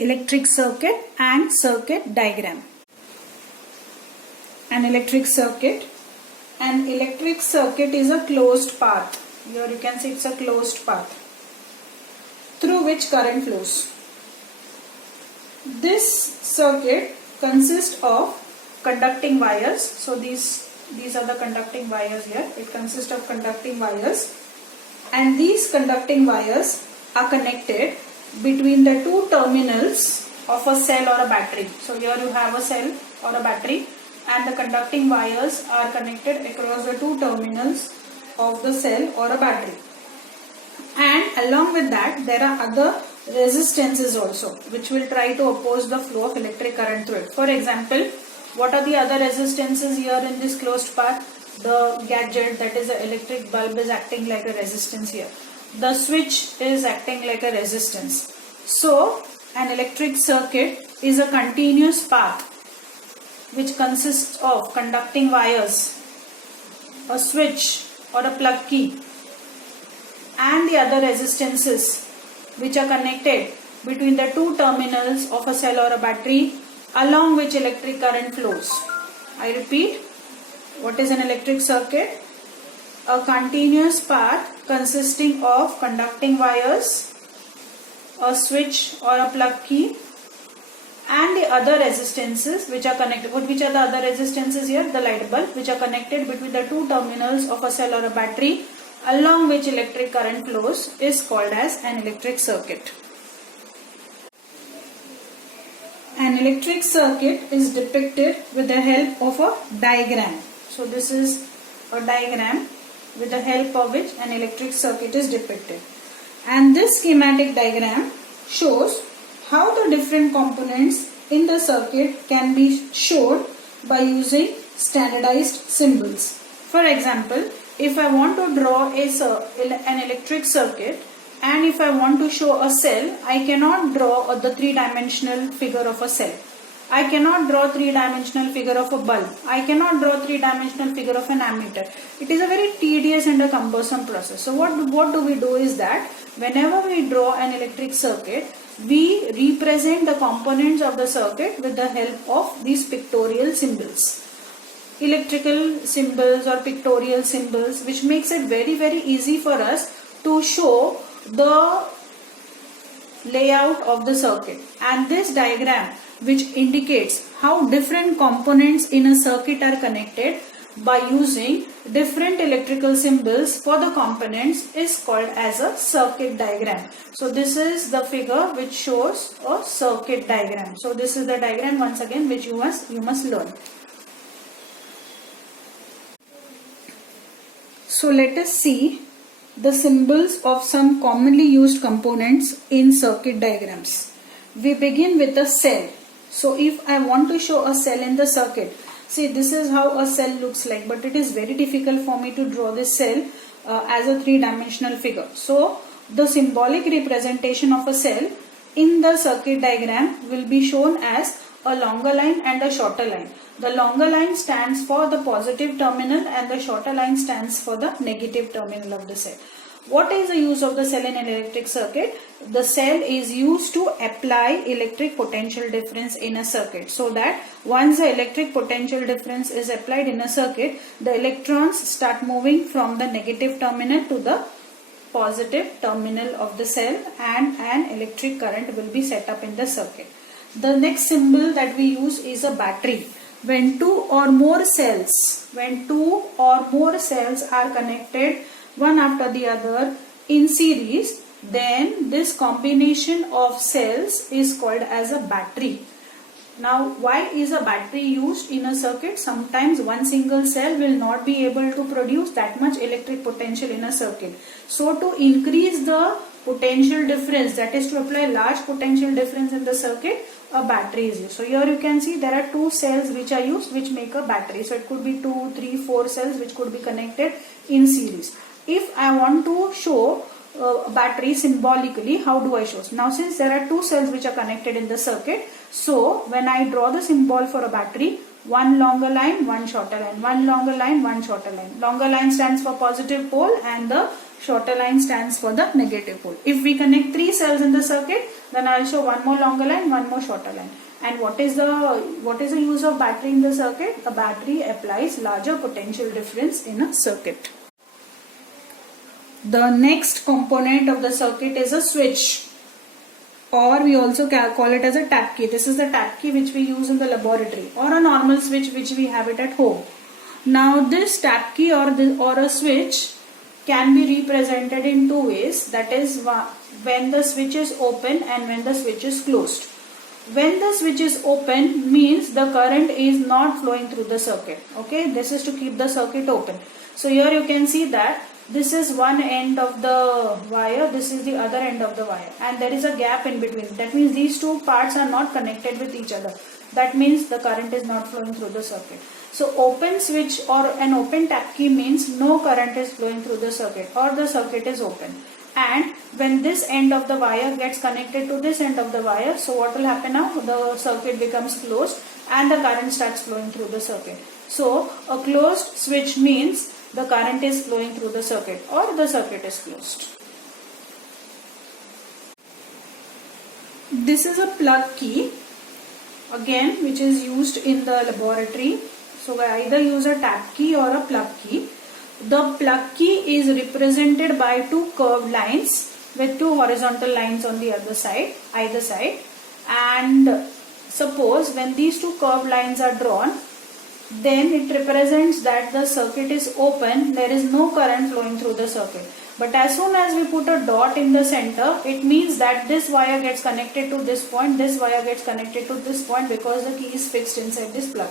electric circuit and circuit diagram. An electric circuit. An electric circuit is a closed path. Here you can see it's a closed path through which current flows. This circuit consists of conducting wires. So these are the conducting wires here. It consists of conducting wires, and these conducting wires are connected between the two terminals of a cell or a battery. So here you have a cell or a battery, and the conducting wires are connected across the two terminals of the cell or a battery. And along with that, there are other resistances also which will try to oppose the flow of electric current through it. For example, what are the other resistances here in this closed path? The gadget, that is the electric bulb, is acting like a resistance here. The switch is acting like a resistance. So an electric circuit is a continuous path which consists of conducting wires, a switch or a plug key, and the other resistances which are connected between the two terminals of a cell or a battery, along which electric current flows. I repeat, what is an electric circuit? A continuous path consisting of conducting wires, a switch or a plug key, and the other resistances which are connected. Which are the other resistances here? The light bulb, which are connected between the two terminals of a cell or a battery, along which electric current flows, is called as an electric circuit. An electric circuit is depicted with the help of a diagram. So this is a diagram with the help of which an electric circuit is depicted. And this schematic diagram shows how the different components in the circuit can be shown by using standardized symbols. For example, if I want to draw an electric circuit, and if I want to show a cell, I cannot draw the three-dimensional figure of a cell. I cannot draw three-dimensional figure of a bulb. I cannot draw three-dimensional figure of an ammeter. It is a very tedious and a cumbersome process. So what do we do is that whenever we draw an electric circuit, we represent the components of the circuit with the help of these pictorial symbols. Electrical symbols or pictorial symbols, which makes it very easy for us to show the layout of the circuit. And this diagram, which indicates how different components in a circuit are connected by using different electrical symbols for the components, is called as a circuit diagram. So this is the figure which shows a circuit diagram. So this is the diagram once again which you must learn. So let us see the symbols of some commonly used components in circuit diagrams. We begin with a cell. So if I want to show a cell in the circuit, see, this is how a cell looks like, but it is very difficult for me to draw this cell as a three-dimensional figure. So the symbolic representation of a cell in the circuit diagram will be shown as a longer line and a shorter line. The longer line stands for the positive terminal and the shorter line stands for the negative terminal of the cell. What is the use of the cell in an electric circuit? The cell is used to apply electric potential difference in a circuit, so that once the electric potential difference is applied in a circuit, the electrons start moving from the negative terminal to the positive terminal of the cell, and an electric current will be set up in the circuit. The next symbol that we use is a battery. When two or more cells are connected one after the other in series, then this combination of cells is called as a battery. Now, why is a battery used in a circuit? Sometimes one single cell will not be able to produce that much electric potential in a circuit. So to increase the potential difference, that is to apply large potential difference in the circuit, a battery is used. So here you can see there are two cells which are used, which make a battery. So it could be 2, 3, 4 cells which could be connected in series. If I want to show a battery symbolically, how do I show? Now since there are two cells which are connected in the circuit, so when I draw the symbol for a battery, one longer line, one shorter line, one longer line, one shorter line. Longer line stands for positive pole and the shorter line stands for the negative pole. If we connect 3 cells in the circuit, then I'll show one more longer line, one more shorter line. And what is the use of battery in the circuit? A battery applies larger potential difference in a circuit. The next component of the circuit is a switch, or we also call it as a tap key. This is the tap key which we use in the laboratory, or a normal switch which we have it at home. Now this tap key or a switch can be represented in two ways. That is, when the switch is open and when the switch is closed. When the switch is open means the current is not flowing through the circuit. Okay, this is to keep the circuit open. So here you can see that this is one end of the wire, this is the other end of the wire, and there is a gap in between. That means these two parts are not connected with each other. That means the current is not flowing through the circuit. So open switch or an open tap key means no current is flowing through the circuit, or the circuit is open. And when this end of the wire gets connected to this end of the wire, so what will happen now? The circuit becomes closed and the current starts flowing through the circuit. So a closed switch means the current is flowing through the circuit, or the circuit is closed. This is a plug key, again, which is used in the laboratory. So I either use a tap key or a plug key. The plug key is represented by two curved lines with two horizontal lines on the other side, either side. And suppose when these two curved lines are drawn, then it represents that the circuit is open, there is no current flowing through the circuit. But as soon as we put a dot in the center, it means that this wire gets connected to this point, this wire gets connected to this point, because the key is fixed inside this plug.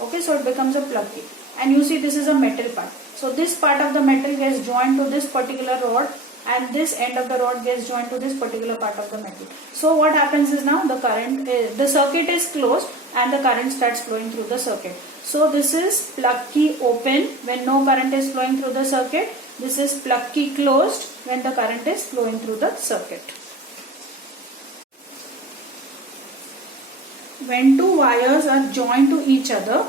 Okay, so it becomes a plug key. And you see this is a metal part. So this part of the metal gets joined to this particular rod, and this end of the rod gets joined to this particular part of the metal. So what happens is now the circuit is closed and the current starts flowing through the circuit. So this is plug key open when no current is flowing through the circuit. This is plug key closed when the current is flowing through the circuit. When two wires are joined to each other,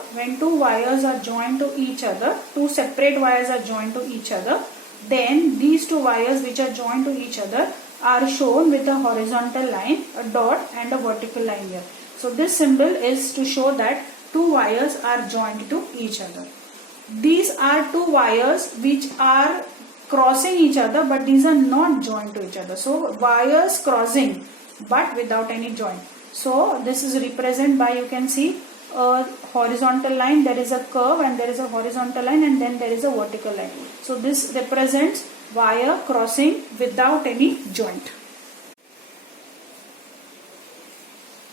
two separate wires are joined to each other, then these two wires which are joined to each other are shown with a horizontal line, a dot, and a vertical line here. So this symbol is to show that two wires are joined to each other. These are two wires which are crossing each other, but these are not joined to each other. So wires crossing but without any joint. So this is represented by, you can see, a horizontal line, there is a curve and there is a horizontal line, and then there is a vertical line. So this represents wire crossing without any joint.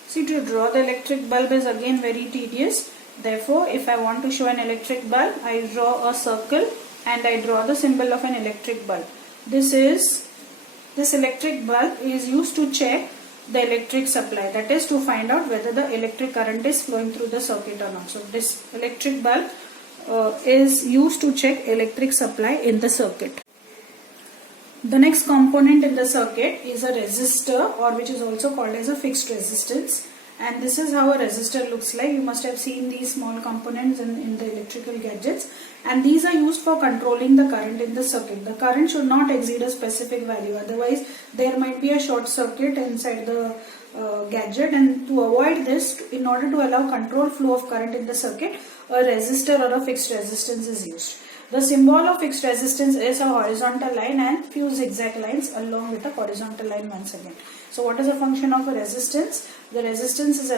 See, to draw the electric bulb is again very tedious. Therefore, if I want to show an electric bulb, I draw a circle and I draw the symbol of an electric bulb. This electric bulb is used to check the electric supply, that is to find out whether the electric current is flowing through the circuit or not. So this electric bulb is used to check electric supply in the circuit. The next component in the circuit is a resistor, or which is also called as a fixed resistance. And this is how a resistor looks like. You must have seen these small components in the electrical gadgets, and these are used for controlling the current in the circuit. The current should not exceed a specific value, otherwise there might be a short circuit inside the gadget, and to avoid this, in order to allow controlled flow of current in the circuit, a resistor or a fixed resistance is used. The symbol of fixed resistance is a horizontal line and few zigzag lines along with a horizontal line once again. So what is the function of a resistance? The resistance is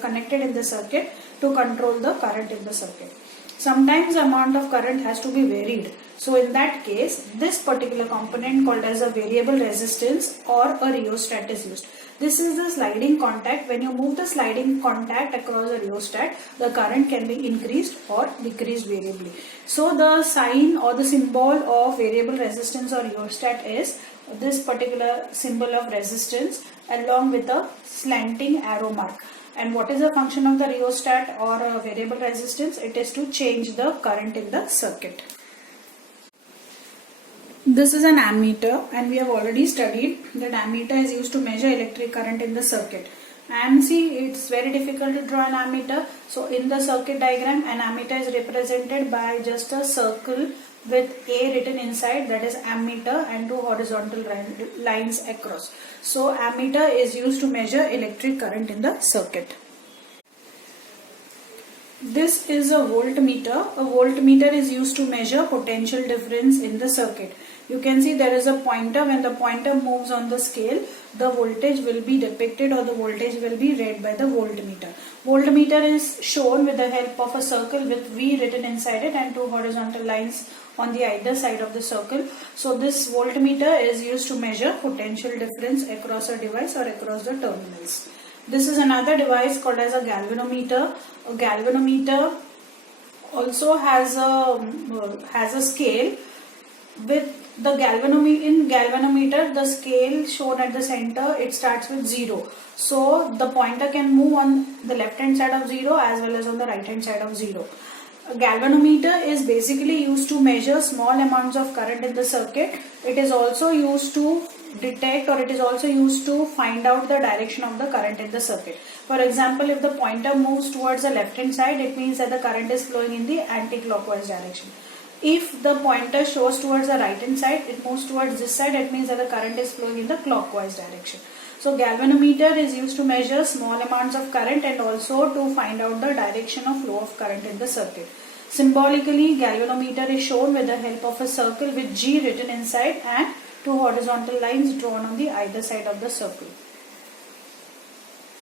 connected in the circuit to control the current in the circuit. Sometimes the amount of current has to be varied. So in that case, this particular component called as a variable resistance or a rheostat is used. This is the sliding contact. When you move the sliding contact across a rheostat, the current can be increased or decreased variably. So the sign or the symbol of variable resistance or rheostat is this particular symbol of resistance along with a slanting arrow mark. And what is the function of the rheostat or a variable resistance? It is to change the current in the circuit. This is an ammeter, and we have already studied that ammeter is used to measure electric current in the circuit. And see, it's very difficult to draw an ammeter. So in the circuit diagram, an ammeter is represented by just a circle with A written inside, that is ammeter, and two horizontal lines across. So ammeter is used to measure electric current in the circuit. This is a voltmeter. A voltmeter is used to measure potential difference in the circuit. You can see there is a pointer. When the pointer moves on the scale, the voltage will be depicted, or the voltage will be read by the voltmeter. Voltmeter is shown with the help of a circle with V written inside it and two horizontal lines on the either side of the circle. So this voltmeter is used to measure potential difference across a device or across the terminals. This is another device called as a galvanometer. A galvanometer also has a scale. With the galvanometer, the scale shown at the center, it starts with 0. So the pointer can move on the left hand side of 0 as well as on the right hand side of 0. A galvanometer is basically used to measure small amounts of current in the circuit. It is also used to detect, or it is also used to find out the direction of the current in the circuit. For example, if the pointer moves towards the left hand side, it means that the current is flowing in the anti-clockwise direction. If the pointer shows towards the right hand side, it moves towards this side, it means that the current is flowing in the clockwise direction. So galvanometer is used to measure small amounts of current and also to find out the direction of flow of current in the circuit. Symbolically, galvanometer is shown with the help of a circle with G written inside and two horizontal lines drawn on the either side of the circle.